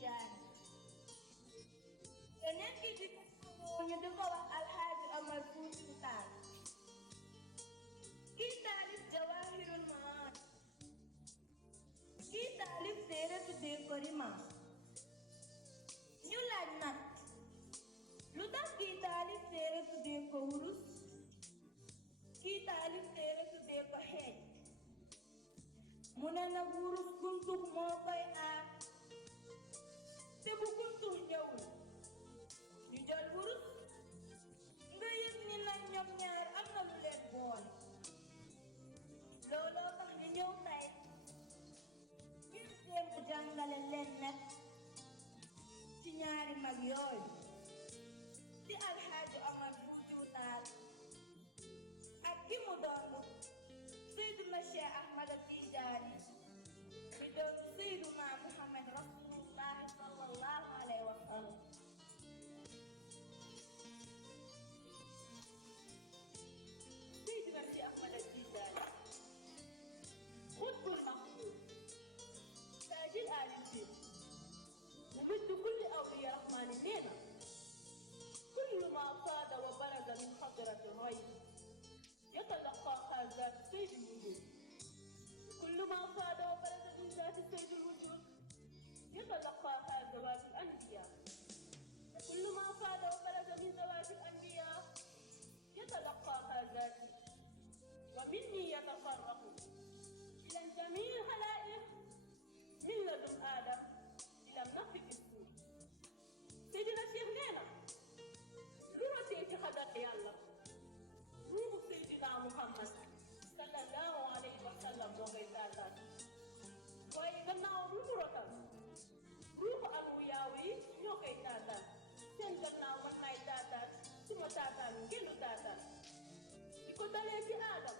Tidiane keneen ki di ñu di ko wax Alxaaji Omar Fuutiyu Taal kii taalif Jawahirul Maani kii taalif téere tuddee ko Rima ñu laaj nag lu tax kii taalif téere tuddee ko wurus kii taalif téere tuddee ko xeej mu ne nag wurus kuntux moo koy aar te bu kuntux ñëwul ñu jël wurus nga yëg ni nag ñoom ñaar am na lu leen boole looloo tax ñu ñëw tey ngir jéem a jàngale leen nag ci ñaari mag yooyu di Alxaaji Omar Fuutiyu Taal ak ki mu doon Seydina Cheikh Ahmada Tijaani mi doon Seydina Muhammad Rasulullahi sallallahu alayhi wa sallam Seydina Cheikh Ahmada Tijaani xutbul maxtuum taajil aalim ممد كل أولياء الرحمن لنا كل ما صاد وبلغ من حضرة الريب يتلقى ذات سيد الوجود كل ما صاد وبلغ من ذات سيد الوجود يتلقى ذوات الأنبياء كل ما صاد وبلغ من ذوات الأنبياء يتلقى ذاتي ومني يتفرق إلى جميع الخلائق من لدن آدم إلى نفي السور سيدنا الشيخ نينا لو تيجي خدك يا الله روح سيدنا محمد صلى الله عليه وسلم وغيرها ويغنى روح روح أنوياوي نوكي تاتا سنجنا وناي تاتا سما تاتا نجلو تاتا يكو تالي آدم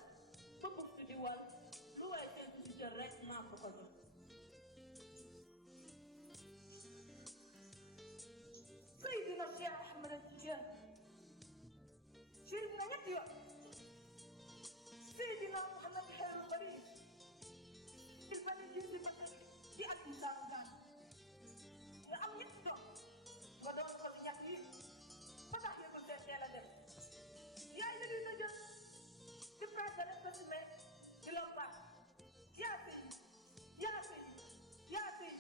فبوك تديوال لو يتنسي تجرد ما فقدر Seydina Cheikh Ahmada Tidiane Seydina ñetti yoon Seydina Muhammad xeeru bari il fallait dire si bakkan di ak insaan gaan nga am ñetti doom nga doon ko si ñett yi ba tax yëpp seen teel a dem yaay la dina jël di presse de résumé di lombaat yaa sëy yaa sëy yaa sëy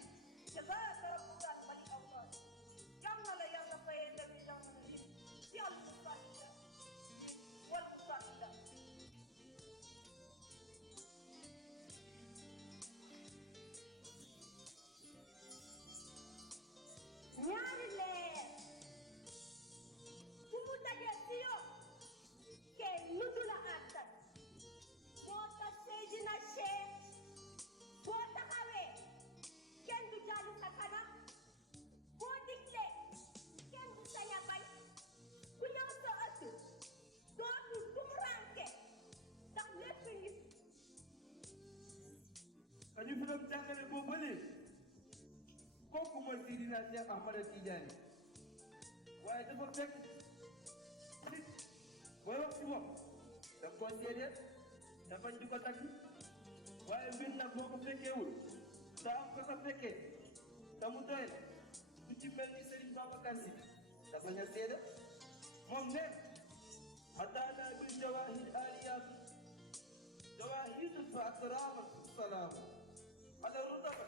jazaaka rabbuka mali awwal yàlla la yàlla fayee demee jamono yi yàlla mu fàttali wala mu fàttali ñaari leer fu mu dajee si yow kenn lu dul a àttan boo tax Seydina Cheikh boo taxawee kenn du jàllu sa kanam boo diglee kenn du sañ a bañ ku ñëw sa ëtt dootul tumuraanke ndax lépp ngi dañu fi doon jàngale boobu ba léegi kooku mooy Seydina Cheikh Ahmada Tidiane waaye dafa fekk nit booy wax si moom daf koo seedeel te bañ di ko tagg waaye mbir nag boo ko fekkeewul te am ko sa fekkee te mu doy la ku ci mel ni Serigne Babacar Sy dafa ña seede moom ne ataana bil jawahir aliyat jawahir fa akrama salaam ala rutaba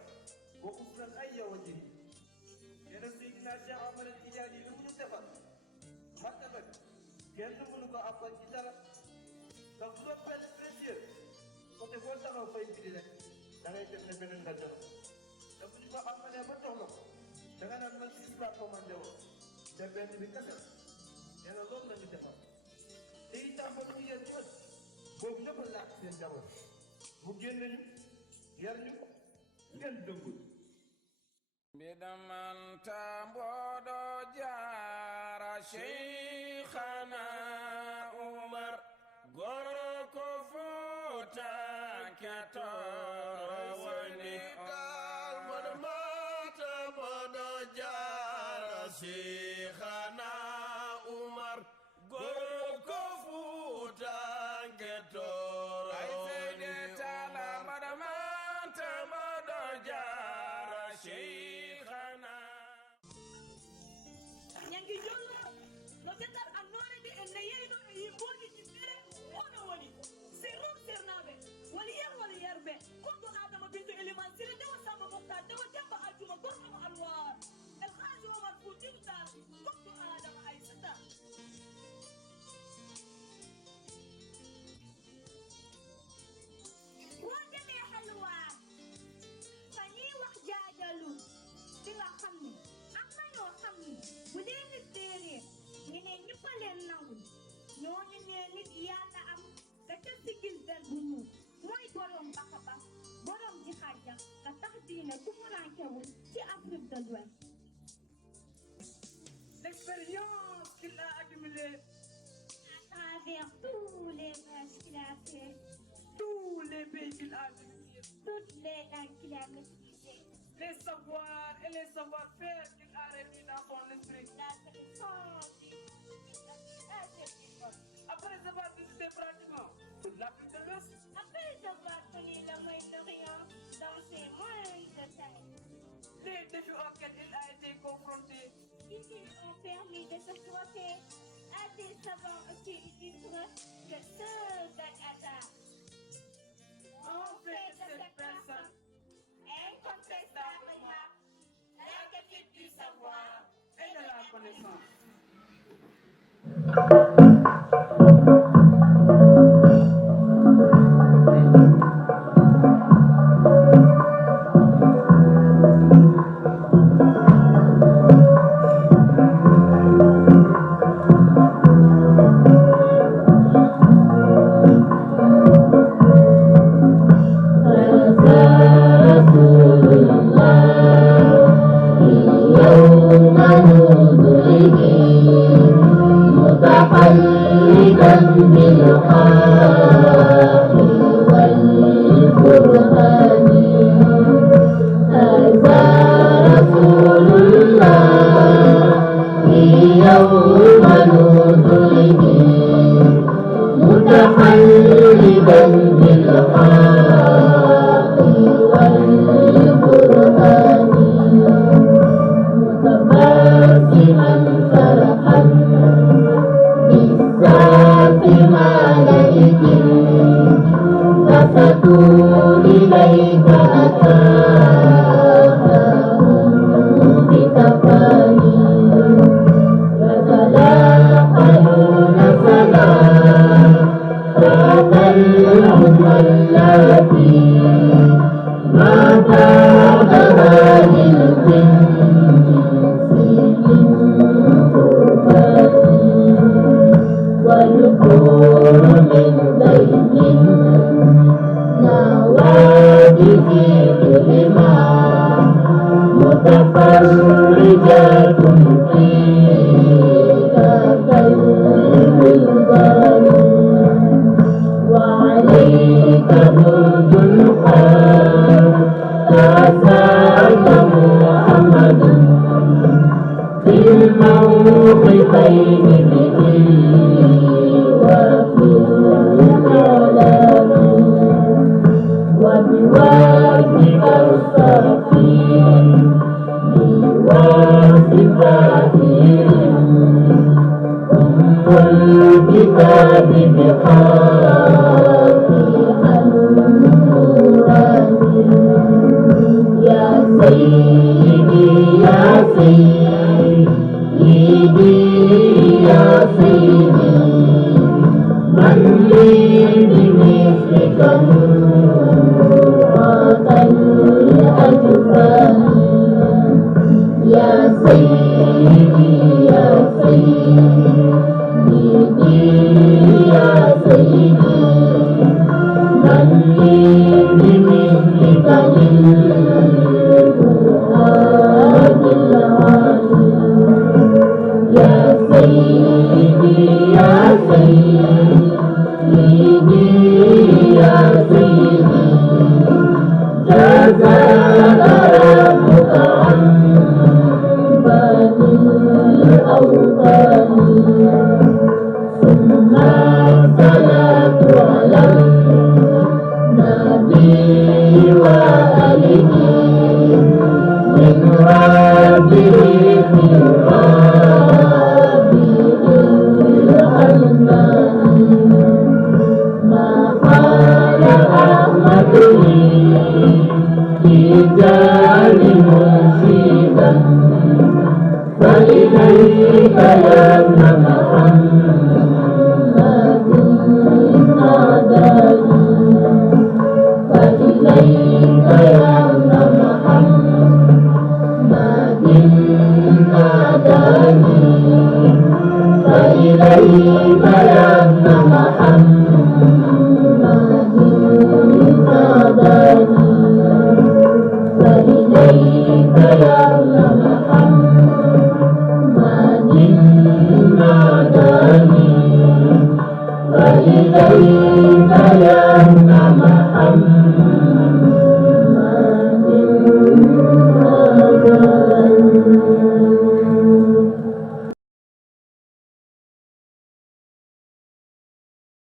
wa usran ayya wajhi nee na Seydina Cheikh Ahmada Tidiane yi lu mu ñu defal martaba kenn mënu ko appal ci dara ndax lu la peine précieux côté boo taxaw fay bidi rek da ngay def ne beneen nga dara te bu ñu ko amalee ba jox la ko da nga naan man siis laa commandé woon te benn bi kese nee na loolu la ñu defal te itam ba lu ñu yéen ñëpp boobu ñëpp a laaj seen jabar mu génne ñu yar ñu ko ngeen dëggul بدمن تبود جار شيخنا عمر غرق فوتا كتور ونقال بدمن تبود جار شيخنا عمر غرق فوتا كتور ونقال بدمن تبود جار شيخنا ne tumurankewul ci Afrique de l'Ouest. L'expérience qu'il a accumulée, À travers tous les voyages qu'il a fait, tous les pays qu'il a visités, toutes les langues qu'il a maîtrisées, les savoirs et les savoir-faire qu'il a réunis dans son esprit. la connaissance Après avoir visité pratiquement toute l'Afrique de l'Ouest, après avoir connu le Moyen-Orient dans ses moyens de taille, les défis auxquels il a été confronté, ils lui ont permis de se frotter à des savants aussi illustres que ceux d'Al-Azhar. en fait de cette personne Incontestablement, l'archétype du savoir et de la connaissance. فإليك Thank you.